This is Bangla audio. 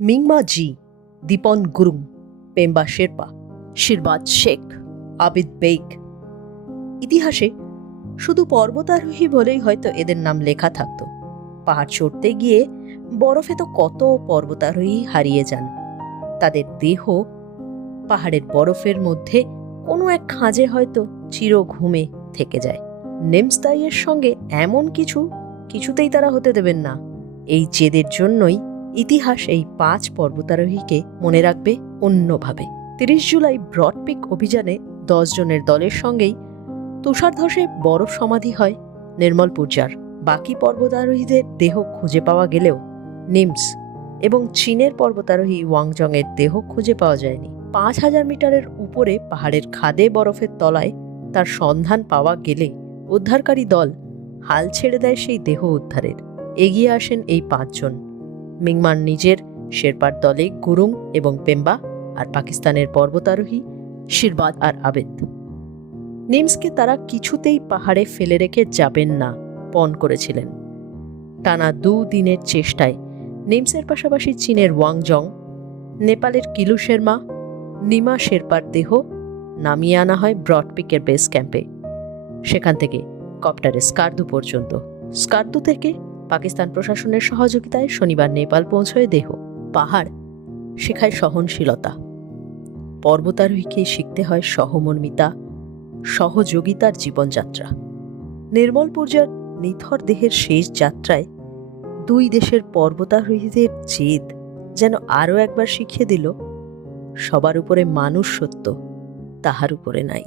মিংমা জি, দীপন গুরুং, পেম্বা শেরপা, শিরবাজ শেখ, আবিদ বেগ। ইতিহাসে শুধু পর্বতারোহী বলেই হয়তো এদের নাম লেখা থাকত। পাহাড় চড়তে গিয়ে বরফে তো কত পর্বতারোহী হারিয়ে যান। তাদের দেহ পাহাড়ের বরফের মধ্যে কোনো এক খাঁজে হয়তো চির ঘুমে থেকে যায়। নেমসদাইয়ের সঙ্গে এমন কিছুতেই তারা হতে দেবেন না। এই জেদের জন্যই ইতিহাস এই 5 পর্বতারোহীকে মনে রাখবে অন্যভাবে। 30 জুলাই ব্রড পিক অভিযানে 10 জনের দলের সঙ্গেই তুষারধসে বরফ সমাধি হয় নির্মল পূজার। বাকি পর্বতারোহীদের দেহ খুঁজে পাওয়া গেলেও নিমস এবং চীনের পর্বতারোহী ওয়াংজং এর দেহ খুঁজে পাওয়া যায়নি। 5000 মিটারের উপরে পাহাড়ের খাদে বরফের তলায় তার সন্ধান পাওয়া গেলে উদ্ধারকারী দল হাল ছেড়ে দেয় সেই দেহ উদ্ধারের। এগিয়ে আসেন এই 5 জন। মিংমার নিজের, শেরপার দলে গুরুং এবং পেম্বা, আর পাকিস্তানের পর্বতারোহী শিরবাজ আর আবেদ। নিমসকে তারা কিছুতেই পাহাড়ে ফেলে রেখে যাবেন না পণ করেছিলেন। টানা 2 দিনের চেষ্টায় নিমসের পাশাপাশি চীনের ওয়াংজং, নেপালের কিলু শেরমা, নিমা শেরপার দেহ নামিয়ে আনা হয় ব্রড পিকের বেস ক্যাম্পে। সেখান থেকে কপ্টারে স্কারদু পর্যন্ত। স্কারদু থেকে পাকিস্তান প্রশাসনের সহযোগিতায় শনিবার নেপাল পৌঁছয় দেহ। পাহাড় শেখায় সহনশীলতা। পর্বতারোহীকে শিখতে হয় সহমর্মিতা, সহযোগিতার জীবনযাত্রা। নির্মল পূজার নিথর দেহের শেষ যাত্রায় 2 দেশের পর্বতারোহীদের জেদ যেন আরও একবার শিখিয়ে দিল, সবার উপরে মানুষ সত্য, তাহার উপরে নাই।